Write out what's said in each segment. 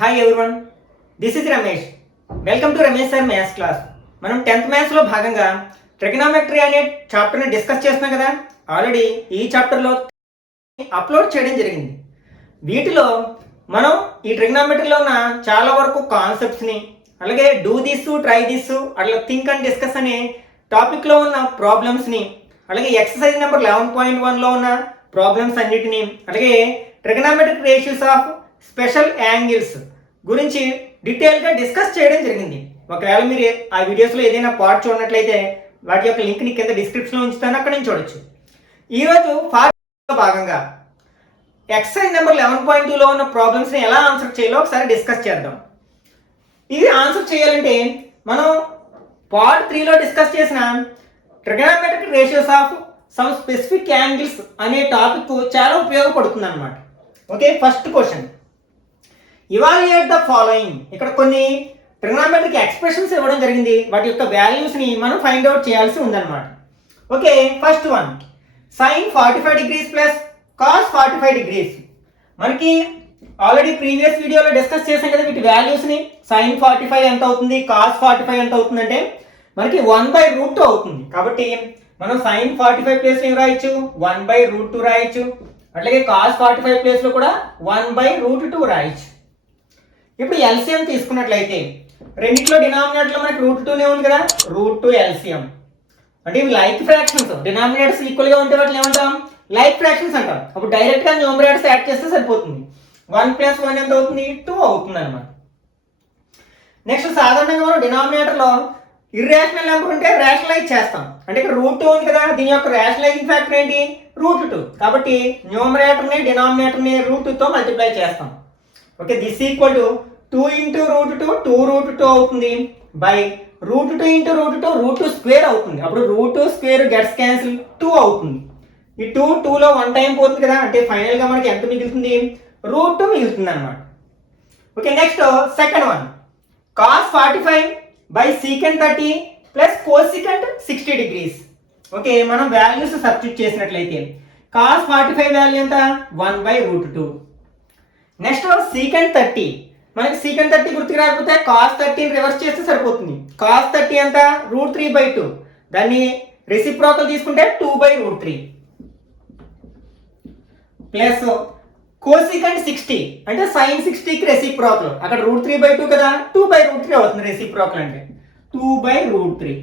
Hi everyone, this is Ramesh. Welcome to Ramesh sir maths class. మనం 10th మ్యాథ్స్లో భాగంగా trigonometry అనే చాప్టర్ని డిస్కస్ చేస్తున్నాం కదా. ఆల్రెడీ ఈ చాప్టర్లో అప్లోడ్ చేయడం జరిగింది. వీటిలో మనం ఈ ట్రిగనోమెట్రీలో ఉన్న చాలా వరకు కాన్సెప్ట్స్ని, అలాగే డూ దిస్, ట్రై దిస్, అట్లా థింక్ అండ్ డిస్కస్ అనే టాపిక్లో ఉన్న ప్రాబ్లమ్స్ని, అలాగే ఎక్సర్సైజ్ నెంబర్ 11.1లో ఉన్న ప్రాబ్లమ్స్ అన్నిటినీ, అలాగే trigonometric ratios of special angles గురించి డీటెయిల్గా డిస్కస్ చేయడం జరిగింది. ఒకవేళ మీరు ఆ వీడియోస్లో ఏదైనా పార్ట్ చూడనట్లయితే వాటి యొక్క లింక్ని కింద డిస్క్రిప్షన్లో ఉంచుతాను, అక్కడ నుంచి చూడొచ్చు. ఈరోజు పార్ట్లో భాగంగా ఎక్సర్సైజ్ నెంబర్ 11.2లో ఉన్న ప్రాబ్లమ్స్ని ఎలా ఆన్సర్ చేయాలో ఒకసారి డిస్కస్ చేద్దాం. ఇవి ఆన్సర్ చేయాలంటే మనం పార్ట్ 3లో డిస్కస్ చేసిన trigonometric ratios of some specific angles అనే టాపిక్ చాలా ఉపయోగపడుతుంది అన్నమాట. Okay, first question, evaluate the following. ఇక్కడ కొన్ని ట్రిగనోమెట్రిక్ ఎక్స్ప్రెషన్స్ ఇవ్వడం జరిగింది, వాటి యొక్క వాల్యూస్ని మనం ఫైండ్ అవుట్ చేయాల్సి ఉందన్నమాట. Okay, first one, sine 45 degrees plus cos 45 degrees. మనకి ఆల్రెడీ ప్రీవియస్ వీడియోలో డిస్కస్ చేసాం కదా వీటి వాల్యూస్ని. సైన్ 45 ఎంత అవుతుంది, కాస్ 45 ఎంత అవుతుంది అంటే మనకి 1/√2 అవుతుంది. కాబట్టి మనం సైన్ 45 ప్లేస్లో ఏం రాయొచ్చు, 1/√2 రాయొచ్చు. అట్లాగే కాస్ 45 ప్లేస్లో కూడా 1/√2 రాయొచ్చు. ఇప్పుడు ఎల్సిఎం తీసుకున్నట్లయితే రెండిట్లో డినామినేటర్లో మనకి √2నే ఉంది కదా, √2 ఎల్సిఎం. అంటే ఇవి లైక్ ఫ్రాక్షన్స్, డినామినేటర్స్ ఈక్వల్గా ఉంటే వాటిని ఏమంటాం, లైక్ ఫ్రాక్షన్స్ అంటాం. అప్పుడు డైరెక్ట్గా న్యూమరేటర్స్ యాడ్ చేస్తే సరిపోతుంది. 1 + 1 ఎంత అవుతుంది, 2 అవుతుంది అనమాట. నెక్స్ట్ సాధారణంగా మనం డినామినేటర్లో ఇర్రేషనల్ నెంబర్ ఉంటే రేషనలైజ్ చేస్తాం. అంటే ఇక్కడ √2 ఉంది కదా, దీని యొక్క రేషనలైజింగ్ ఫ్యాక్టర్ ఏంటి, √2. కాబట్టి న్యూమరేటర్ని డినామినేటర్ని √2తో మల్టిప్లై చేస్తాం. ఓకే, దిస్ ఈక్వల్ టు 2 × √2 2√2 అవుతుంది, బై √2 × √2 √2² అవుతుంది. అప్పుడు √2² గెట్స్ క్యాన్సిల్, 2 అవుతుంది. ఈ 2లో 1 టైం పోతుంది కదా, అంటే ఫైనల్గా మనకి ఎంత మిగులుతుంది, √2 మిగులుతుంది అనమాట. Okay, next second one, cos 45 by secant 30 plus cosecant 60 degrees. Okay, మనం వాల్యూస్ సబ్స్టిట్యూట్ చేసినట్లయితే కాస్ 45 వాల్యూ ఎంత, 1/√2. నెక్స్ట్ సీకెంట్ 30, మనకి సీకెంట్ 30 గుర్తుకు రాకపోతే కాస్ 30 రివర్స్ చేస్తే సరిపోతుంది. కాస్ 30 ఎంత, √3/2. దాన్ని రెసిప్రోకల్ తీసుకుంటే 2/√3 ప్లస్ కోసికెంట్ 60 అంటే సైన్ 60కి రెసిప్రోకల్. అక్కడ √3/2 కదా, 2/√3 అవుతుంది రెసిప్రోకల్ అంటే 2/√3.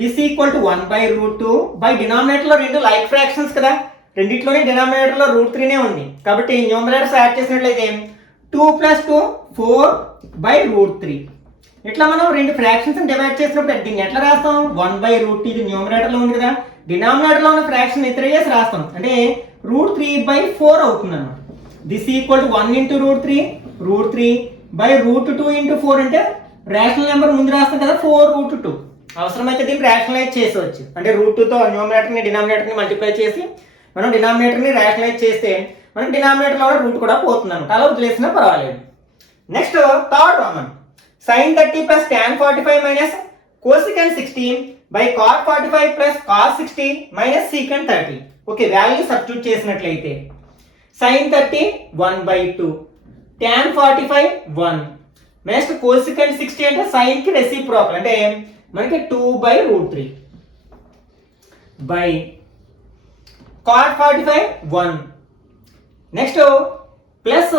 దిస్ ఈక్వల్ టు 1/√2 బై డినామినేటర్లో రెండు లైక్ ఫ్రాక్షన్స్ కదా, రెండిట్లోనే డినామినేటర్లో √3నే ఉంది. కాబట్టి న్యూమరేటర్స్ యాడ్ చేసినట్లయితే 2 + 2 4/√3. ఇట్లా మనం రెండు ఫ్రాక్షన్స్ డివైడ్ చేసినప్పుడు దీన్ని ఎట్లా రాస్తాం, 1/√2 ఇది న్యూమరేటర్లో ఉంది కదా, డినామినేటర్లో ఉన్న ఫ్రాక్షన్ ఇతర చేసి రాస్తాం, అంటే √3/4 అవుతుంది అన్నమాట. దిస్ ఈక్వల్ టు 1 × √3 √3/√2 × 4 అంటే రేషనల్ నెంబర్ ముందు రాస్తాం కదా, 4√2. అవసరమైతే దీన్ని రేషనలైజ్ చేసుకోవచ్చు, అంటే √2తో న్యూమరేటర్ని డినామినేటర్ని మల్టిప్లై చేసి మనం డినామినేటర్ని రేషనలైజ్ చేస్తే మనకి డినామినేటర్లో రూట్ కూడా పోతుంది అనమాట. అలా వదిలేసినా పర్వాలేదు. Next third one, sine 30 plus tan 45 minus cosecant 60 by cot 45 plus cos 60 minus secant 30. Okay, value substitute చేసినట్లయితే సైన్ 30 1/2, tan 45 1, నెక్స్ట్ కోసికెంట్ 60 అంటే సైన్కి రెసిప్రోకల్ అంటే మనకి 2/√3 by cot 45 1, next plus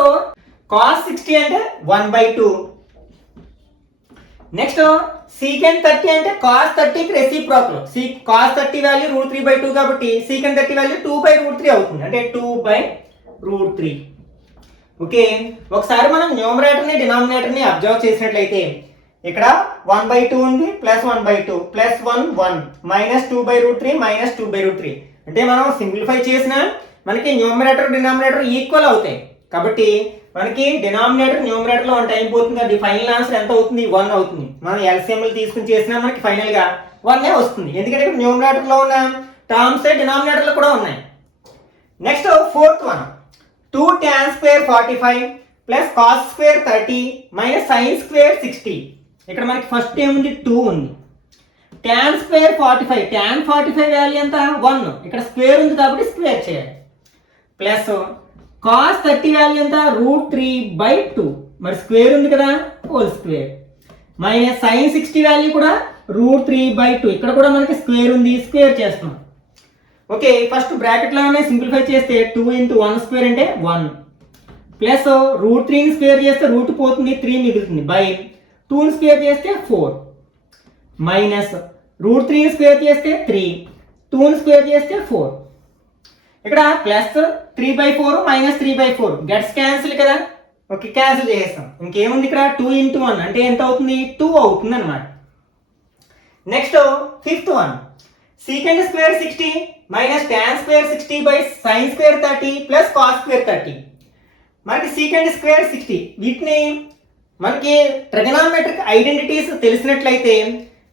cos 60 అంటే 1/2, నెక్స్ట్ సీకెంట్ 30 అంటే కాస్ 30కి రెసిప్రోకల్. కాస్ 30 వాల్యూ √3/2 కాబట్టి secant 30 value 2/√3 అవుతుంది, అంటే 2/√3. ఓకే, ఒకసారి మనం న్యూమరేటర్ని డినామినేటర్ని అబ్జర్వ్ చేసినట్లయితే ఇక్కడ 1/2 ఉంది, ప్లస్ 1/2 ప్లస్ 1 1 మైనస్ 2/√3 మైనస్ 2/√3. అంటే మనం సింప్లిఫై చేసిన మనకి న్యూమరేటర్ డినామినేటర్ ఈక్వల్ అవుతాయి. కాబట్టి మనకి డినామినేటర్ న్యూమరేటర్లో 1 టైం పోతుంది, అది ఫైనల్ ఆన్సర్ ఎంత అవుతుంది, 1 అవుతుంది. మనం ఎల్సిఎంలు తీసుకుని చేసినా మనకి ఫైనల్గా 1 వస్తుంది, ఎందుకంటే ఇక్కడ న్యూమరేటర్లో ఉన్న టర్మ్స్ డినామినేటర్లో కూడా ఉన్నాయి. Next fourth one, 2 tan² 45 plus cos² 30 minus sin² 60. ఇక్కడ మనకి ఫస్ట్ ఏముంది, 2 ఉంది. tan² 45, tan 45 వాల్యూ ఎంత, 1. ఇక్కడ స్క్వేర్ ఉంది కాబట్టి స్క్వేర్ చేయాలి. ప్లస్ cos 30 వాల్యూ ఎంత, √3/2. మరి స్క్వేర్ ఉంది కదా, whole square. Minus sine 60 value కూడా √3/2. ఇక్కడ కూడా మనకి స్క్వేర్ ఉంది, స్క్వేర్ చేస్తున్నాం. ఓకే, ఫస్ట్ బ్రాకెట్లోనే సింప్లిఫై చేస్తే 2 × 1 స్క్వేర్ అంటే 1 ప్లస్ √3ని స్క్వేర్ చేస్తే రూట్ పోతుంది, 3 మిగులుతుంది. బై 2ని స్క్వేర్ చేస్తే 4 మైనస్ √3ని స్క్వేర్ చేస్తే 3, 2ని స్క్వేర్ చేస్తే 4. ఇక్కడ ప్లస్ 3/4 మైనస్ 3/4 గెట్స్ క్యాన్సిల్ కదా. ఓకే, క్యాన్సిల్ చేసేస్తాం. ఇంకేముంది ఇక్కడ 2 × 1 అంటే ఎంత అవుతుంది, 2 అవుతుంది అనమాట. Next fifth one, secant square 60 minus tan square 60 by sine square 30 plus cos square 30. మనకి సీకెండ్ స్క్వేర్ 60, వీటిని మనకి ట్రిగనామెట్రిక్ ఐడెంటిటీస్ తెలిసినట్లయితే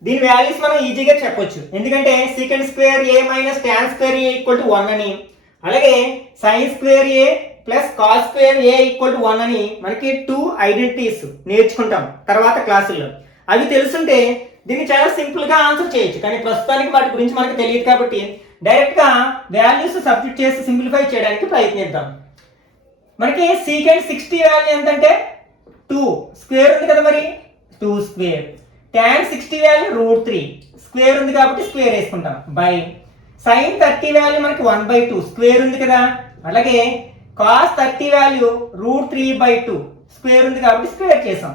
దీని వాల్యూస్ మనం ఈజీగా చెప్పొచ్చు. ఎందుకంటే secant square A minus tan square A equal to 1 అని, అలాగే sine square A plus cos square A equal to 1 అని మనకి 2 ఐడెంటిటీస్ నేర్చుకుంటాం తర్వాత క్లాసుల్లో. అవి తెలుసుంటే దీన్ని చాలా సింపుల్గా ఆన్సర్ చేయొచ్చు. కానీ ప్రస్తుతానికి వాటి గురించి మనకు తెలియదు కాబట్టి డైరెక్ట్గా వాల్యూస్ సబ్స్టిట్యూట్ చేసి సింప్లిఫై చేయడానికి ప్రయత్నిద్దాం. మనకి సీకెండ్ 60 వాల్యూ ఎంతంటే 2 స్క్వేర్ ఉంది కదా, మరి 2 స్క్వేర్. ట్యాన్ 60 వాల్యూ √3 స్క్వేర్ ఉంది కాబట్టి స్క్వేర్ వేసుకుంటాం. బై సైన్ 30 వాల్యూ మనకి 1/2 స్క్వేర్ ఉంది కదా, అలాగే కాస్ 30 వాల్యూ √3/2 స్క్వేర్ ఉంది కాబట్టి స్క్వేర్ చేసాం.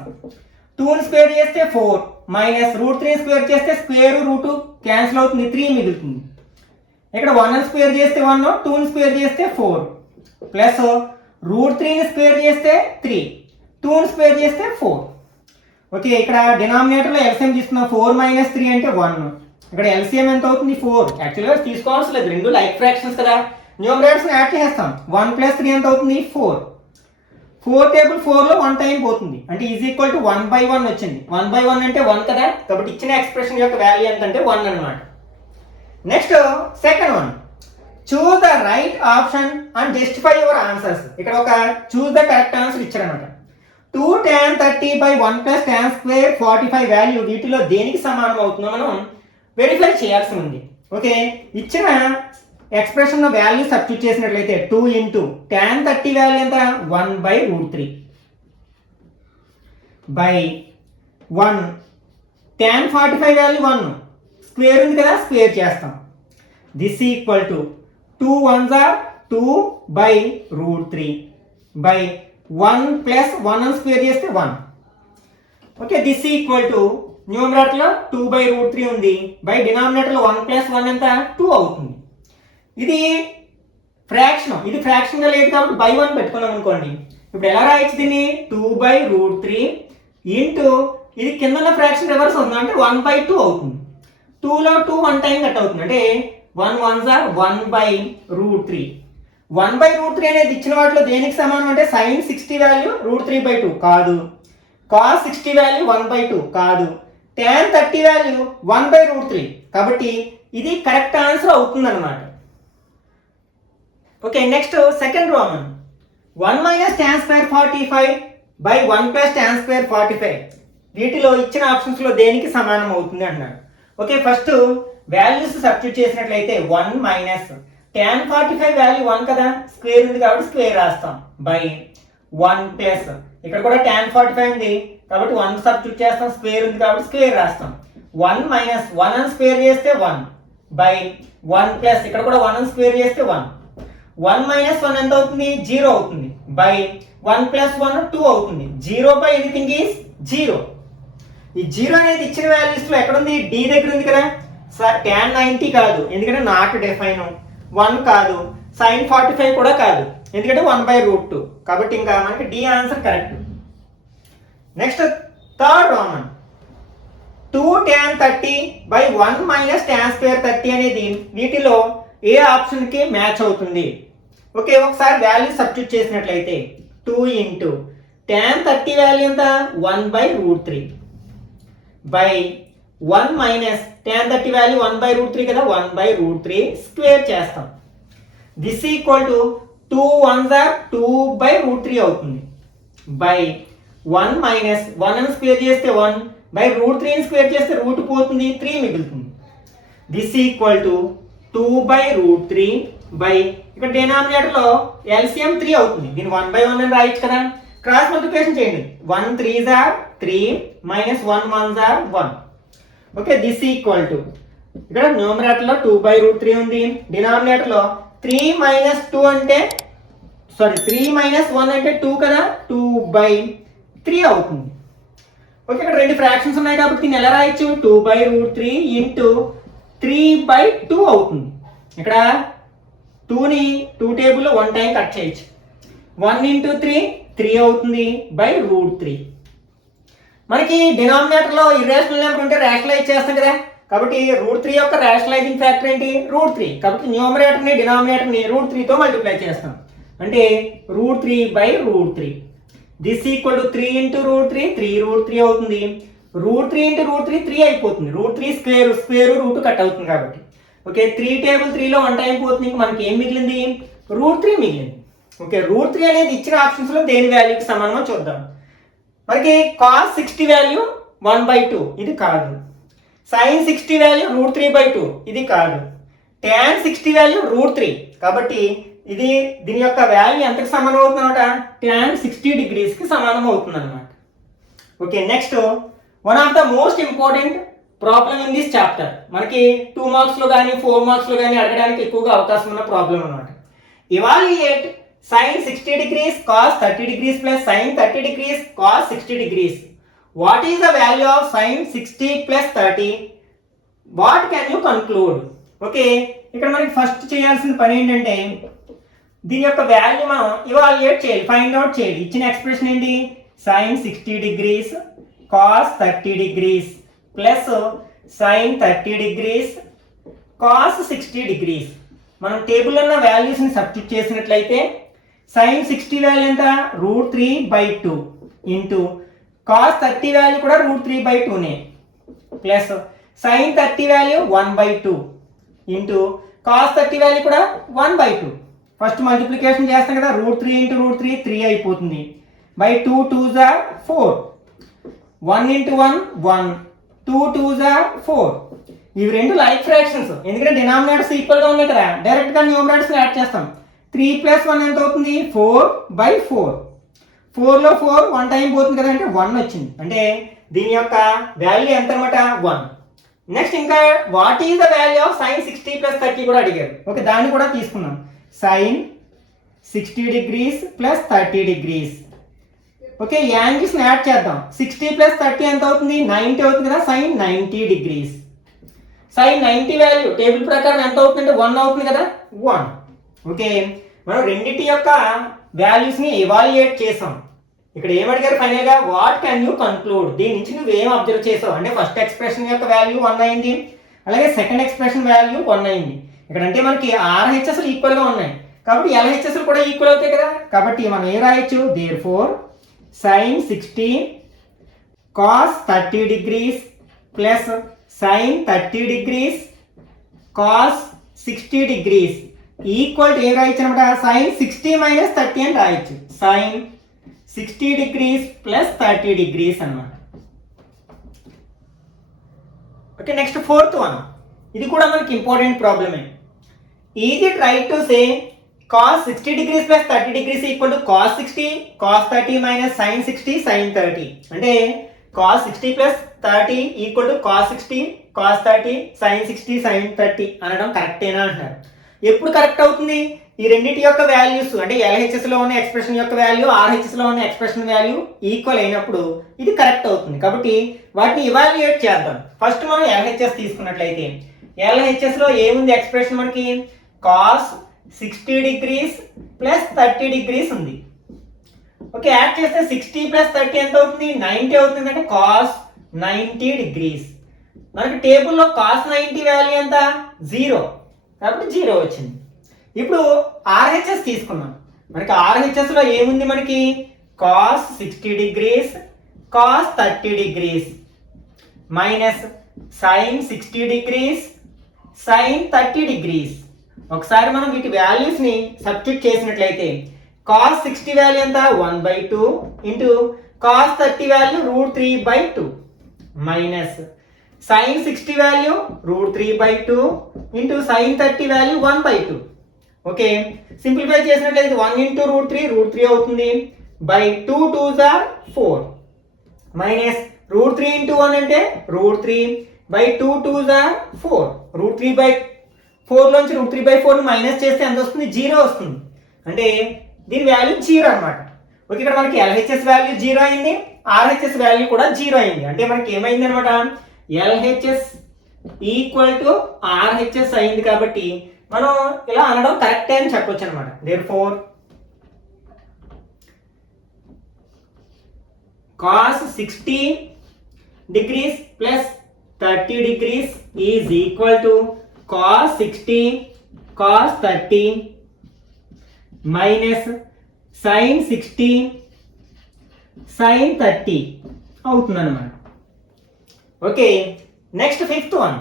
2ని స్క్వేర్ చేస్తే 4 మైనస్ √3 స్క్వేర్ చేస్తే స్క్వేర్ రూట్ క్యాన్సిల్ అవుతుంది, 3 మిగులుతుంది. ఇక్కడ 1ని స్క్వేర్ చేస్తే 1, 2ని స్క్వేర్ చేస్తే 4 ప్లస్ √3ని స్క్వేర్ చేస్తే 3, 2ని స్క్వేర్ చేస్తే 4. ఓకే, ఇక్కడ డినామినేటర్లో ఎల్సిఎం తీసుకున్నాం. 4 మైనస్ 3 అంటే 1. ఇక్కడ ఎల్సిఎం ఎంత అవుతుంది, 4. యాక్చువల్గా తీసుకోవాల్సిన లేదు, రెండు లైక్ ఫ్రాక్షన్స్ కదా. న్యూమరేటర్స్ని యాడ్ చేస్తాం. 1 + 3 ఎంత అవుతుంది, 4. 4 టేబుల్ 4లో 1 టైం పోతుంది అంటే ఈజ్ ఈక్వల్ టు 1/1 వచ్చింది. 1/1 అంటే 1 కదా, కాబట్టి ఇచ్చిన ఎక్స్ప్రెషన్ యొక్క వాల్యూ ఎంత అంటే 1 అనమాట. Next second one, choose the right option and justify your answers. ఇక్కడ ఒక చూస్ ద కరెక్ట్ ఆన్సర్ ఇచ్చారనమాట. 2 tan 30 / 1 + tan square 45 వాల్యూ వీటిలో దేనికి సమానం అవుతుందో మనం వెరిఫై చేయాల్సి ఉంది. ఓకే, ఇచ్చిన ఎక్స్ప్రెషన్ వాల్యూ సబ్స్టిట్యూట్ చేసినట్లయితే 2 × tan 30 వాల్యూ ఎంత, 1/√3 బై 1 tan 45 వాల్యూ 1 స్క్వేర్ ఉంది కదా, స్క్వేర్ చేస్తాం. This equal to 2 1s are 2/√3 by 1 + 1 అని స్క్వేర్ చేస్తే 1. ఓకే, దిస్ ఈక్వల్ టు న్యూమరేటర్లో 2/√3 ఉంది, బై డినామినేటర్లో 1 + 1 ఎంత, 2 అవుతుంది. ఇది ఫ్రాక్షన్, ఇది ఫ్రాక్షన్గా లేదు కాబట్టి బై 1 పెట్టుకున్నాం అనుకోండి. ఇప్పుడు ఎలా రాయొచ్చు దీన్ని, 2/√3 ఇంటూ ఇది కింద ఉన్న ఫ్రాక్షన్ రివర్స్ అవుతుంది అంటే 1/2 అవుతుంది. 2లో 2 1 టైం కట్ అవుతుంది అంటే 1 1s are 1/√3. 1/√3 అనేది ఇచ్చిన వాటిలో దేనికి సమానం అంటే సైన్ 60 వాల్యూ √3/2 కాదు, కాస్ 60 వాల్యూ 1/2 కాదు, tan 30 వాల్యూ 1/√3. కాబట్టి ఇది కరెక్ట్ ఆన్సర్ అవుతుంది అనమాట. Okay, next second Roman, 1 - tan square 45 by 1 + tan square 45 వీటిలో ఇచ్చిన ఆప్షన్స్లో దేనికి సమానం అవుతుంది అంటున్నారు. ఓకే, ఫస్ట్ వాల్యూస్ సబ్స్టిట్యూట్ చేసినట్లయితే 1 - tan 45 వాల్యూ 1 కదా, స్క్వేర్ ఉంది కాబట్టి స్క్వేర్ రాస్తాం. బై 1 ప్లస్ ఇక్కడ కూడా tan 45 ఉంది కాబట్టి 1 సబ్స్టిట్యూట్ చేస్తాం, స్క్వేర్ ఉంది కాబట్టి స్క్వేర్ రాస్తాం. 1 - 1 అని స్క్వేర్ చేస్తే 1 బై 1 ప్లస్ ఇక్కడ కూడా 1 అని స్క్వేర్ చేస్తే 1. 1 - 1 ఎంత అవుతుంది, 0 అవుతుంది. బై 1 + 1 2 అవుతుంది. 0/anything is 0. ఈ 0 అనేది ఇచ్చిన వాల్యూస్లో ఎక్కడ ఉంది, డి దగ్గర ఉంది కదా. సార్ tan 90 కాదు ఎందుకంటే నాట్ డిఫైన్, 1 కాదు, సైన్ 45 కూడా కాదు ఎందుకంటే 1/√2. కాబట్టి ఇంకా మనకి D answer correct. Next third roman, 2 tan 30 బై 1 - tan square 30 అనేది వీటిలో ఏ ఆప్షన్కి మ్యాచ్ అవుతుంది. ఓకే, ఒకసారి వాల్యూ సబ్స్టిట్యూట్ చేసినట్లయితే 2 × tan 30 వాల్యూ ఎంత, 1/√3 బై 1 - tan 30 వాల్యూ 1/√3 కదా, 1/√3 స్క్వేర్ చేస్తాం. This equal to 2 1s are 2/√3 అవుతుంది. బై 1 - 1 అని స్క్వేర్ చేస్తే 1 బై √3ని స్క్వేర్ చేస్తే రూట్ పోతుంది, 3 మిగులుతుంది. దిస్ ఈక్వల్ టు 2/√3 బై ఇక్కడ డినామినేటర్లో ఎల్సిఎం 3 అవుతుంది. దీన్ని 1/1 అని రాయొచ్చు కదా. క్రాస్ మల్టిప్లికేషన్ చేయండి. 1 3s are 3 minus 1 1s are 1. Okay, this equal to ఇక్కడ న్యూమరేటర్లో 2/√3 ఉంది, డినామినేటర్లో 3 minus 2 అంటే 3 minus 1 అంటే 2 కదా, 2/3 అవుతుంది. ఓకే, ఇక్కడ రెండు ఫ్రాక్షన్స్ ఉన్నాయి కాబట్టి దీన్ని ఎలా రాయొచ్చు, 2/√3 ఇంటూ 3/2 అవుతుంది. ఇక్కడ 2ని 2 టేబుల్లో 1 టైం కట్ చేయొచ్చు. 1 ఇంటూ 3 3 అవుతుంది /√3. మనకి డినామినేటర్లో ఇర్రేషనల్ నెంబర్ ఉంటే రేషనలైజ్ చేస్తాం కదా, కాబట్టి √3 యొక్క రేషనలైజింగ్ ఫ్యాక్టర్ ఏంటి, √3. కాబట్టి న్యూమరేటర్ని డినామినేటర్ని √3తో మల్టిప్లై చేస్తాం, అంటే √3/√3. దిస్ ఈక్వల్ టు 3 ఇంటూ √3 3√3 అవుతుంది. √3 ఇంటూ √3 3 అయిపోతుంది. √3 స్క్వేర్ రూట్ కట్ అవుతుంది కాబట్టి. ఓకే, 3 టేబుల్ 3లో 1 టైం పోతుంది. మనకి ఏం మిగిలింది, √3 మిగిలింది. ఓకే, √3 అనేది ఇచ్చిన ఆప్షన్స్లో దేని వాల్యూకి సమానమో చూద్దాం. మనకి cos 60 వాల్యూ 1/2 ఇది కాదు, sin 60 వాల్యూ √3/2 ఇది కాదు, tan 60 వాల్యూ √3. కాబట్టి ఇది దీని యొక్క వాల్యూ ఎంతకు సమానం అవుతుంది అనమాట, tan 60 degreesకి సమానం అవుతుంది అనమాట. Okay, next one of the most important problem in this chapter. మనకి 2 మార్క్స్లో కానీ 4 మార్క్స్లో కానీ అడగడానికి ఎక్కువగా అవకాశం ఉన్న ప్రాబ్లం అనమాట. Evaluate sin 60 degrees cos 30 degrees plus sin 30 degrees cos 60 degrees. What is the value of sin 60 plus 30? What can you conclude? Okay, ఇక్కడ మనకి ఫస్ట్ చేయాల్సిన పని ఏంటంటే దీని యొక్క వాల్యూ మనం ఇవాల్యుయేట్ చేయాలి, ఫైండ్ అవుట్ చేయాలి. ఇచ్చిన ఎక్స్ప్రెషన్ ఏంటి, sin 60 degrees cos 30 degrees plus sin 30 degrees cos 60 degrees. మనం టేబుల్లో ఉన్న వాల్యూస్ని సబ్స్టిట్యూట్ చేసినట్లయితే sin 60 వాల్యూ ఎంత, √3/2 ఇంటూ cos 30 వాల్యూ కూడా √3/2నే plus sin 30 value 1/2 into cos 30 value కూడా 1/2. ఫస్ట్ మల్టిప్లికేషన్ చేస్తాం కదా, √3 ఇంటూ √3 3 అయిపోతుంది, /2 2s are 4, 1 into 1 1, 2 2s are 4. ఇవి రెండు లైక్ ఫ్రాక్షన్స్, ఎందుకంటే డినామినేటర్స్ ఈక్వల్గా ఉన్నాయి కదా, డైరెక్ట్గా న్యూమరేటర్స్ యాడ్ చేస్తాం. 3 + 1 ఎంత అవుతుంది, 4/4. 4లో 4 1 టైం పోతుంది కదా, అంటే 1 వచ్చింది. అంటే దీని యొక్క వాల్యూ ఎంత అనమాట, 1. నెక్స్ట్ ఇంకా what is the value of sin 60 + 30 కూడా అడిగారు. ఓకే, దాన్ని కూడా తీసుకున్నాం. sin 60 degrees plus 30 degrees. Okay, యాంగిల్స్ని యాడ్ చేద్దాం. 60 + 30 ఎంత అవుతుంది, 90 అవుతుంది కదా, sin 90 degrees. sin 90 value table ప్రకారం ఎంత అవుతుందంటే 1 అవుతుంది కదా, 1. ఓకే, మనం రెండింటి యొక్క వాల్యూస్ని ఎవాల్యుయేట్ చేసాం. ఇక్కడ ఏమడిగారు ఫైనల్గా, వాట్ కెన్ యూ కన్క్లూడ్, దీని నుంచి నువ్వు ఏం అబ్జర్వ్ చేసావు అంటే ఫస్ట్ ఎక్స్ప్రెషన్ యొక్క వాల్యూ 1 అయింది, అలాగే సెకండ్ ఎక్స్ప్రెషన్ వాల్యూ 1 అయింది. ఇక్కడ అంటే మనకి RHSలు ఈక్వల్గా ఉన్నాయి కాబట్టి LHSలు కూడా ఈక్వల్ అవుతాయి కదా, కాబట్టి మనం ఏం రాయొచ్చు, therefore sin 60 cos 30 degrees plus sin 30 degrees cos 60 degrees equal to ఏం రాయొచ్చు అనమాట, sin 60 - 30 అని రాయొచ్చు. sin 60 degrees plus 30 degrees అన్నమాట. ఓకే, నెక్స్ట్ ఫోర్త్ వన్, ఇది కూడా మనకి ఇంపార్టెంట్ ప్రాబ్లమే. Is it right to say cos 60 degrees plus 30 degrees equal to cos 60 cos 30 minus sin 60 sin 30. అంటే cos 60 plus 30 equal to cos 60 cos 30 sin 60 sin 30 అనడం కరెక్టేనా అంటారు. ఎప్పుడు కరెక్ట్ అవుతుంది, ఈ రెండింటి యొక్క వాల్యూస్ అంటే LHSలో ఉన్న ఎక్స్ప్రెషన్ యొక్క వాల్యూ RHSలో ఉన్న ఎక్స్ప్రెషన్ వాల్యూ ఈక్వల్ అయినప్పుడు ఇది కరెక్ట్ అవుతుంది. కాబట్టి వాటిని ఇవాల్యుయేట్ చేద్దాం. ఫస్ట్ మనం LHS తీసుకున్నట్లయితే LHSలో ఏముంది ఎక్స్ప్రెషన్, మనకి cos 60 degrees plus 30 degrees ఉంది. ఓకే, యాడ్ చేస్తే 60 + 30 ఎంత అవుతుంది, 90 అవుతుంది, అంటే cos 90 degrees. మనకి టేబుల్లో cos 90 వాల్యూ ఎంత, 0, కాబట్టి 0 వచ్చింది. ఇప్పుడు RHS తీసుకున్నాం. మనకి RHSలో ఏముంది, మనకి cos 60 degrees cos 30 degrees minus sin 60 degrees sin 30 degrees. ఒకసారి మనం వీటి వాల్యూస్ని సబ్స్టిట్యూట్ చేసినట్లయితే cos 60 వాల్యూ ఎంత, 1/2 into cos 30 value √3/2 minus sin 60 value √3/2 into sin 30 value 1/2. Okay, simplify చేసినట్లయితే 1 ఇంటూ √3 √3 అవుతుంది by 2 2s are 4 minus root 3 into 1 అంటే root 3 by 2 2s are 4 root 3 by 4 లోంచి root 3 by 4 మైనస్ చేస్తే ఎంత వస్తుంది 0 వస్తుంది అంటే దీని వాల్యూ 0 అన్నమాట. ఓకే, ఇక్కడ మనకి LHS వాల్యూ 0 అయింది, RHS వాల్యూ కూడా 0 అయింది. అంటే మనకి ఏమైంది అనమాట, LHS ఈక్వల్ టు RHS అయింది. కాబట్టి మనం ఇలా అనడం కరెక్టే అని చెప్పొచ్చు అనమాట. Therefore cos 60 degrees plus 30 degrees is equal to cos 60 cos 30 minus sin 60 sin 30 అవుతుంది అన్నమాట. Okay, next fifth one.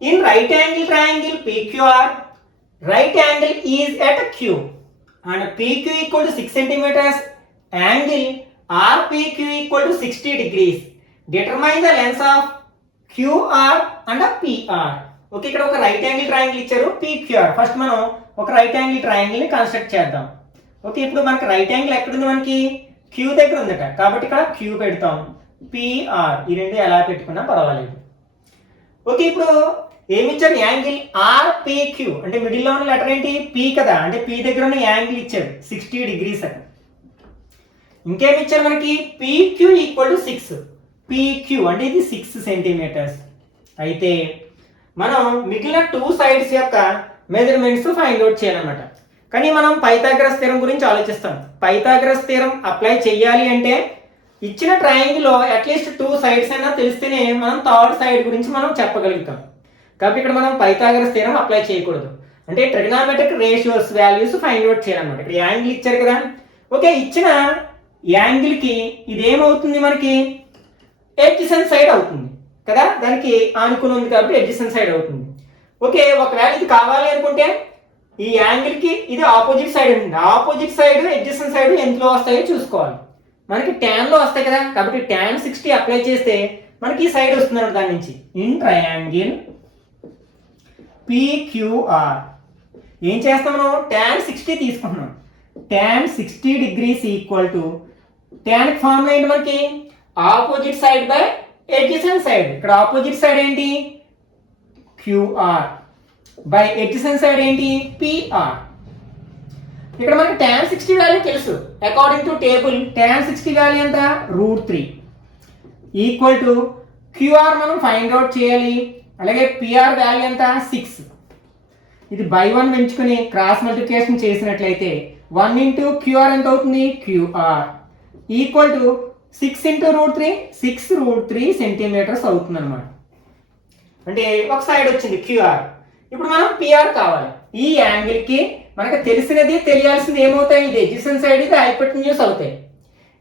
In right angle triangle PQR, right angle is at Q and PQ equal to 6 centimeters, angle RPQ equal to 60 degrees. Determine the length of QR and PR. Okay, ఇక్కడ ఒక right angle triangle ఇచ్చారు PQR. First మనం ఒక right angle triangle ని construct చేద్దాం. Okay, ఇప్పుడు మనకి right angle ఎక్కడుంది, మనకి Q దగ్గర ఉందట. కాబట్టి ఇక్కడ Q పెడతాం, PR ఈ రెండు ఎలా పెట్టుకున్నా పర్వాలేదు. ఓకే, ఇప్పుడు ఏమి ఇచ్చారు, యాంగిల్ RPQ అంటే మిడిల్ లో ఉన్న లెటర్ ఏంటి, P కదా, అంటే P దగ్గర ఉన్న యాంగిల్ ఇచ్చారు 60 degrees అట. ఇంకేమి ఇచ్చారు మనకి, PQ ఈక్వల్ టు 6, PQ అంటే ఇది 6 సెంటీమీటర్స్. అయితే మనం మిగిలిన 2 సైడ్స్ యొక్క మెజర్మెంట్స్ ఫైండ్ అవుట్ చేయాలన్నమాట. కానీ మనం పైథాగరస్ థీరం గురించి ఆలోచిస్తాం. పైథాగరస్ థీరం అప్లై చేయాలి అంటే ఇచ్చిన ట్రయాంగిల్లో అట్లీస్ట్ 2 సైడ్స్ అయినా తెలిస్తేనే మనం థర్డ్ సైడ్ గురించి మనం చెప్పగలుగుతాం. కాబట్టి ఇక్కడ మనం పైథాగరస్ థీరం అప్లై చేయకూడదు. అంటే trigonometric ratios values find out చేయాలన్నమాట. ఇక్కడ యాంగిల్ ఇచ్చారు కదా. ఓకే, ఇచ్చిన యాంగిల్ కి ఇదేమవుతుంది, మనకి ఎడ్జసెంట్ సైడ్ అవుతుంది కదా, దానికి ఆనుకుని ఉంది కాబట్టి ఎడ్జసెంట్ సైడ్ అవుతుంది. ఓకే, ఒకవేళ ఇది కావాలి అనుకుంటే ఈ యాంగిల్ కి ఇది ఆపోజిట్ సైడ్ ఉంటుంది. ఆపోజిట్ సైడ్ ఎడ్జసెంట్ సైడ్ ఎంతలో వస్తాయో చూసుకోవాలి. మనకి tan లో వస్తాయి కదా, కాబట్టి tan 60 అప్లై చేస్తే మనకి ఈ సైడ్ వస్తుంది అన్నమాట. దాని నుంచి ఇన్ ట్రయాంగిల్ PQR ఏం చేస్తాం, మనం tan 60 తీసుకుంటున్నాం. tan 60 degrees equal to tan formula ఏంటి, మనకి opposite side by adjacent side. ఇక్కడ ఆపోజిట్ సైడ్ ఏంటి QR బై ఎడ్జసెంట్ సైడ్ ఏంటి PR. ఇక్కడ మనకి tan 60 వాల్యూ తెలుసు. According to table tan 60 value ఎంత, √3 ఈక్వల్ టు QR మనం ఫైండ్ అవుట్ చేయాలి. అలాగే PR వాల్యూ ఎంత, 6. ఇది బై 1 పెంచుకొని క్రాస్ మల్టిప్లికేషన్ చేసినట్లయితే 1 ఇంటూ QR ఎంత అవుతుంది, QR equal to 6 into √3, 6√3 centimetres అవుతుంది అనమాట. అంటే ఒక సైడ్ వచ్చింది QR. ఇప్పుడు మనం PR కావాలి. ఈ యాంగిల్ కి మనకు తెలిసినది తెలియాల్సింది ఏమవుతాయి, ఇది ఎడ్జసెంట్ సైడ్, ఇది హైపోటెన్యూస్ అవుతాయి.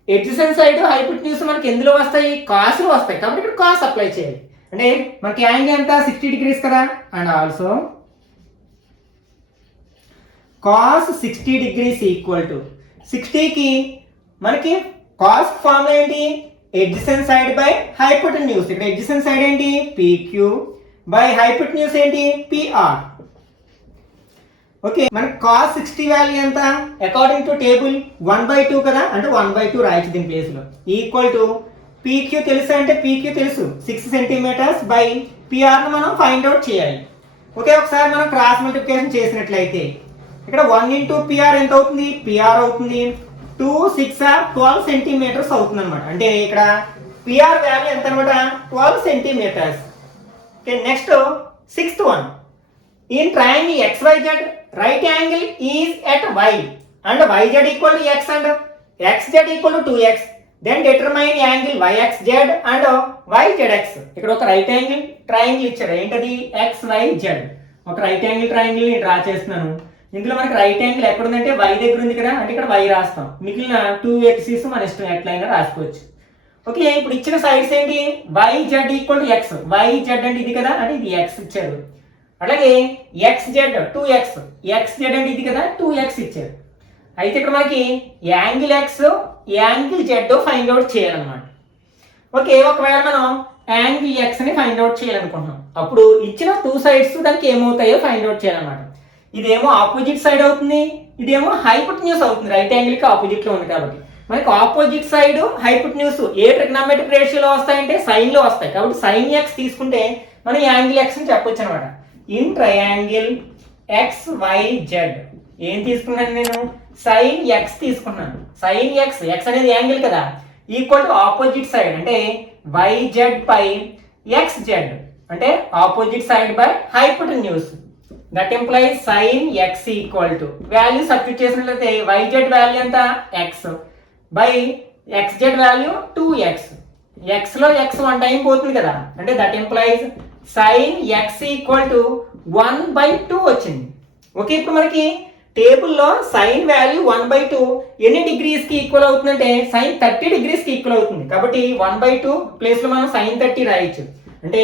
ఎడ్జసెంట్ సైడ్ హైపోటెన్యూస్ మనకి ఎందులో వస్తాయి, కాస్ లో వస్తాయి. కాబట్టి ఇక్కడ కాస్ అప్లై చేయాలి. అంటే మనకి యాంగిల్ ఎంత 60 degrees కదా, and also cos 60 degrees equal to 60కి మనకి cos ఫార్ములా ఏంటి, ఎడ్జసెంట్ సైడ్ బై హైపోటెన్యూస్. ఇక్కడ ఎడ్జసెంట్ సైడ్ ఏంటి PQ బై హైపోటెన్యూస్ ఏంటి PR. ఓకే, మనకి cos 60 వాల్యూ ఎంత, అకార్డింగ్ టు టేబుల్ 1/2 కదా, అంటే 1/2 రాయొచ్చు దీని ప్లేస్ లో. ఈక్వల్ టు PQ తెలుసు, అంటే PQ తెలుసు 6 సెంటీమీటర్స్ బై PR ను మనం ఫైండ్ అవుట్ చేయాలి. ఓకే, ఒకసారి మనం క్రాస్ మల్టిప్లికేషన్ చేసినట్లయితే ఇక్కడ 1 ఇంటూ PR ఎంత అవుతుంది, PR అవుతుంది 2 6 12 సెంటీమీటర్స్ అవుతుంది అనమాట. అంటే ఇక్కడ PR వాల్యూ ఎంత అనమాట, 12 centimetres. Okay, next sixth one. In triangle XYZ, right angle is at Y and YZ equal to X and XZ equal to 2X. Then determine angle YXZ and YZX. ఇక్కడ ఒక right angle triangle ఇచ్చారు, ఏంటది XYZ. ఒక right angle triangle ని draw చేస్తున్నాను. ఇందులో మనకి right angle ఎక్కడ ఉందంటే Y దగ్గర ఉంది కదా, అంటే ఇక్కడ Y రాస్తాం. మిగిలిన 2 axes మన ఇష్టం ఎట్లయినా రాసుకోవచ్చు. ఓకే, ఇప్పుడు ఇచ్చిన సైడ్స్ ఏంటి, YZ equal to X. YZ అంటే ఇది కదా, అంటే ఇది X ఇచ్చారు. అలాగే XZ 2X, XZ అంటే ఇది కదా, 2X ఇచ్చారు. అయితే ఇక్కడ మనకి angle X angle Z find out చేయాలన్నమాట. ఓకే, ఒకవేళ మనం యాంగిల్ X ని ఫైండ్ అవుట్ చేయాలనుకుంటున్నాం, అప్పుడు ఇచ్చిన 2 సైడ్స్ దానికి ఏమవుతాయో ఫైండ్ అవుట్ చేయాలన్నమాట. ఇదేమో ఆపోజిట్ సైడ్ అవుతుంది, ఇదేమో హైపోటెన్యూస్ అవుతుంది, రైట్ యాంగిల్కి ఆపోజిట్లో ఉంది కాబట్టి. మనకి ఆపోజిట్ సైడ్ హైపోటెన్యూస్ ఏ ట్రిగ్నామెట్రిక్ రేషియోలో వస్తాయంటే సైన్లో వస్తాయి. కాబట్టి సైన్ ఎక్స్ తీసుకుంటే మనం యాంగిల్ ఎక్స్ అని చెప్పొచ్చు అనమాట. In triangle x y z ఏం తీసుకున్నాను నేను, సైన్ ఎక్స్ తీసుకున్నాను. సైన్ ఎక్స్, ఎక్స్ అనేది యాంగిల్ కదా, ఈక్వల్ టు ఆపోజిట్ సైడ్ అంటే y z by X z అంటే opposite side by hypotenuse. That implies sine x equal to value substitute చేసినట్లయితే y z value ఎంత x by X Z value 2x. X లో X 1 time పోతుంది కదా, అంటే that implies sine x equal to 1/2 వచ్చింది. Okay, ఇప్పుడు మనకి టేబుల్లో సైన్ వాల్యూ 1/2 ఎన్ని డిగ్రీస్ కి ఈక్వల్ అవుతుందంటే సైన్ 30 డిగ్రీస్ కి ఈక్వల్ అవుతుంది. కాబట్టి 1/2 ప్లేస్ లో మనం సైన్ 30 రాయొచ్చు. అంటే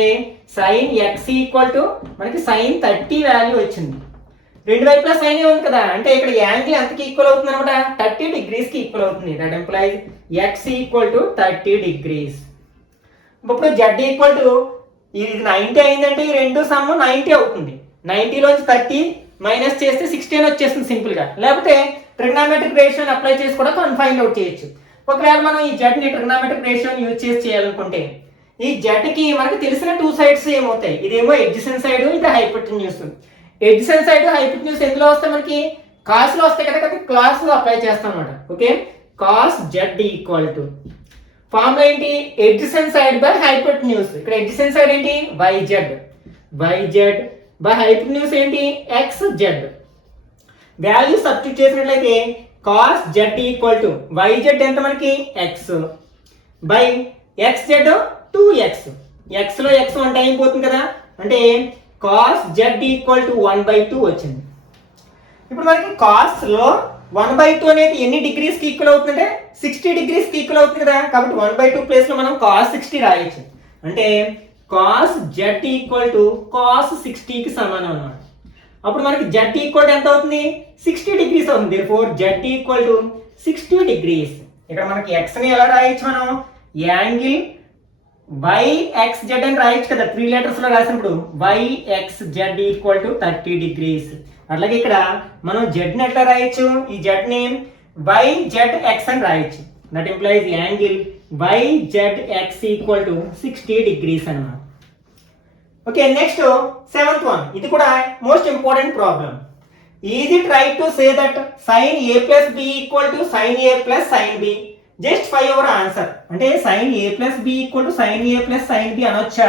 సైన్ ఎక్స్ ఈక్వల్ టు మనకి సైన్ 30 వాల్యూ వచ్చింది. రెండు వైపులా సైన్ ఉంది కదా, అంటే ఇక్కడ యాంగిల్ ఎంతకి ఈక్వల్ అవుతుంది అనమాట, 30 డిగ్రీస్ కి ఈక్వల్ అవుతుంది. That employees X equal to 30 degrees. ఇప్పుడు జెడ్ ఈక్వల్ టు ఇది 90 అయిందంటే ఈ రెండు సమ్ 90 అవుతుంది. 90లోంచి 30 మైనస్ చేస్తే 16 వచ్చేస్తుంది సింపుల్ గా. లేకపోతే ట్రిగ్నామెట్రిక్ రేషియోని అప్లై చేసి కూడా ఫైండ్ అవుట్ చేయొచ్చు. ఒకవేళ మనం ఈ జెడ్ ని ట్రిగ్నామెట్రిక్ రేషియోని యూజ్ చేసి చేయాలనుకుంటే ఈ జెడ్ కి మనకి తెలిసిన 2 సైడ్స్ ఏమవుతాయి, ఇదేమో ఎడ్జసెంట్ సైడ్, ఇది హైపోటెన్యూస్. ఎడ్జసెంట్ సైడ్ హైపోటెన్యూస్ ఎందులో వస్తాయి, మనకి కాస్ లో వస్తాయి కదా, కాబట్టి క్లాస్ లో అప్లై చేస్తాం అనమాట. Okay, cos Z equal to formula ఏంటి, ఎడ్జసెంట్ సైడ్ బై హైపోటెన్యూస్. ఇక్కడ ఎడ్జసెంట్ సైడ్ ఏంటి వైజెడ్ బై హైపోటెన్యూస్ ఏంటి ఎక్స్ జెడ్. వాల్యూ సబ్స్టిట్యూట్ చేసినట్లయితే cos Z equal to YZ ఎంత మనకి X by X Z 2x. X లో ఎక్స్ 1 టైం పోతుంది కదా, అంటే కాస్ జెడ్ ఈక్వల్ టు 1/2 వచ్చింది. ఇప్పుడు మనకి కాస్ లో 1/2 అనేది ఎన్ని డిగ్రీస్ కి ఈక్వల్ అవుతుందంటే 60 డిగ్రీస్ కి ఈక్వల్ అవుతుంది కదా, కాబట్టి 1/2 ప్లేస్ లో మనం కాస్ 60 రాయొచ్చు. అంటే cos Z equal to cos 60 కి సమానం అన్నమాట. అప్పుడు మనకి జెడ్ ఈక్వల్ ఎంత అవుతుంది, 60 డిగ్రీస్ అవుతుంది. therefore Z equal to 60 degrees. ఇక్కడ మనకి ఎక్స్ ని ఎలా రాయొచ్చు, మనం యాంగిల్ YXZ అని రాయొచ్చు కదా, 3 లెటర్స్ లో రాసినప్పుడు YXZ ఈక్వల్ టు 30 డిగ్రీస్. అట్లాగే ఇక్కడ మనం జెడ్ ని ఎట్లా రాయొచ్చు, ఈ జెడ్ ని YZX అని రాయొచ్చు. That implies angle YZX equal to 60 degrees అన్నమాట. ఓకే, నెక్స్ట్ 7th వన్, ఇది కూడా most important problem. Is it right to say that sin A plus B equal to sin A plus sin B? Justify your answer. అంటే sin A plus B equal to sin A plus sin B అనొచ్చా?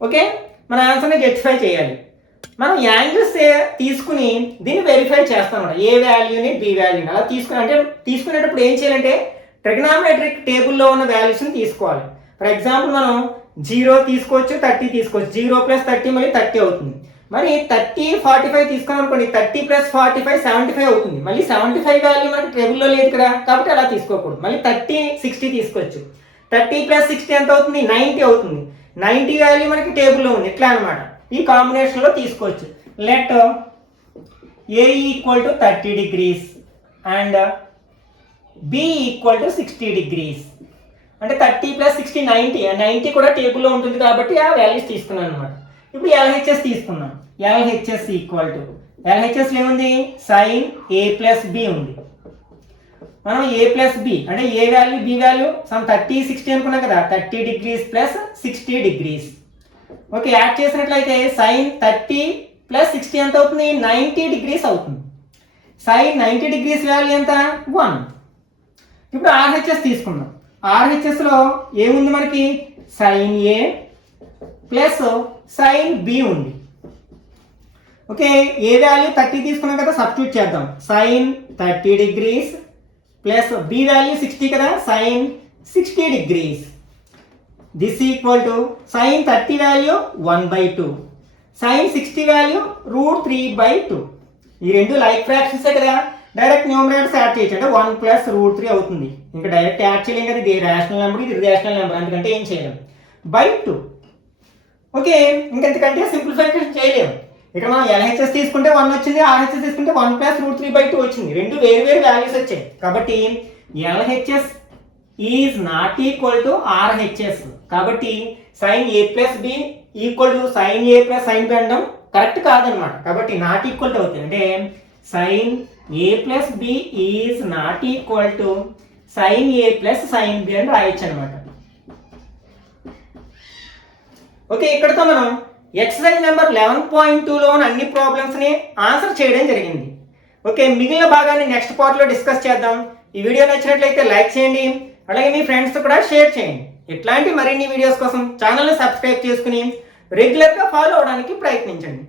Okay, మన ఆన్సర్ని justify చేయాలి. మనం angles తీసుకుని దీన్ని verify చేస్తాం. ఏ వాల్యూని బి వాల్యూని అలా తీసుకుని, అంటే తీసుకునేటప్పుడు ఏం చేయాలంటే ట్రిగ్నామెట్రిక్ టేబుల్లో ఉన్న వాల్యూస్ని తీసుకోవాలి. ఫర్ ఎగ్జాంపుల్ మనం 0 తీసుకోవచ్చు, 30 తీసుకోవచ్చు. 0 + 30 మళ్ళీ 30 అవుతుంది. మరి 30 45 తీసుకున్నాం అనుకోండి, 30 + 45 75 అవుతుంది. మళ్ళీ 75 వాల్యూ మనకి టేబుల్లో లేదు కదా, కాబట్టి అలా తీసుకోకూడదు. మళ్ళీ 30 60 తీసుకోవచ్చు. 30 + 60 ఎంత అవుతుంది, 90 అవుతుంది. 90 వాల్యూ మనకి టేబుల్లో ఉంది. ఇట్లా అనమాట, ఈ కాంబినేషన్ లో తీసుకోవచ్చు. Let A equal to 30 degrees and B equal to 60 degrees. అంటే 30 + 60 90 కూడా టేబుల్లో ఉంటుంది కాబట్టి ఆ వాల్యూస్ తీసుకున్నాను అనమాట. ఇప్పుడు LHS తీసుకున్నాం. LHS ఈక్వల్ టు LHS ఏముంది, sin A plus B ఉంది. మనం A plus B అంటే A value B value some 30 60 అనుకున్నాం కదా, 30 degrees plus 60 degrees. Okay, add చేసినట్లయితే sin 30 + 60 ఎంత అవుతుంది, 90 డిగ్రీస్ అవుతుంది. sin 90 డిగ్రీస్ వాల్యూ ఎంత, 1. ఇప్పుడు RHS తీసుకుందాం. RHS లో ఏముంది మనకి, sin A plus sin B ఉంది. ఓకే, ఏ వాల్యూ 30 తీసుకున్నాం కదా, సబ్స్టిట్యూట్ చేద్దాం. sin 30 degrees plus B value 60 కదా, sin 60 degrees. This equal to sin 30 value 1/2, sin 60 value √3/2. ఈ రెండు లైక్ ఫ్రాక్షన్స్ కదా, డైరెక్ట్ న్యూమరేటర్స్ యాడ్ చేయొచ్చు. అంటే 1 + √3 అవుతుంది. ఇంకా డైరెక్ట్ యాడ్ చేయలేం కదా, ఇది రేషనల్ నెంబర్, ఇది రేషనల్ నెంబర్, అందుకంటే ఏం చేయలేం, /2. ఓకే, ఇంకెంతకంటే సింప్లిఫికేషన్ చేయలేము. ఇక్కడ మనం LHS తీసుకుంటే 1 వచ్చింది, RHS తీసుకుంటే 1 + √3/2 వచ్చింది. రెండు వేరు వేరు వాల్యూస్ వచ్చాయి. కాబట్టి LHS is not equal to RHS. కాబట్టి sin A plus B equal to sin A plus sin B అనడం కరెక్ట్ కాదనమాట. కాబట్టి నాట్ ఈక్వల్ టు అవుతుంది. అంటే sine A plus B is not equal to sine A plus sine B అని రాయొచ్చు అనమాట. Okay, ఇక్కడతో మనం ఎక్సర్సైజ్ నెంబర్ 11.2లోని అన్ని ప్రాబ్లమ్స్ని ఆన్సర్ చేయడం జరిగింది. ఓకే, మిగిలిన భాగాన్ని నెక్స్ట్ పార్ట్లో డిస్కస్ చేద్దాం. ఈ వీడియో నచ్చినట్లయితే లైక్ చేయండి, అలాగే మీ ఫ్రెండ్స్ కూడా షేర్ చేయండి. ఇట్లాంటి మరిన్ని వీడియోస్ కోసం ఛానల్ని సబ్స్క్రైబ్ చేసుకుని రెగ్యులర్గా ఫాలో అవడానికి ప్రయత్నించండి.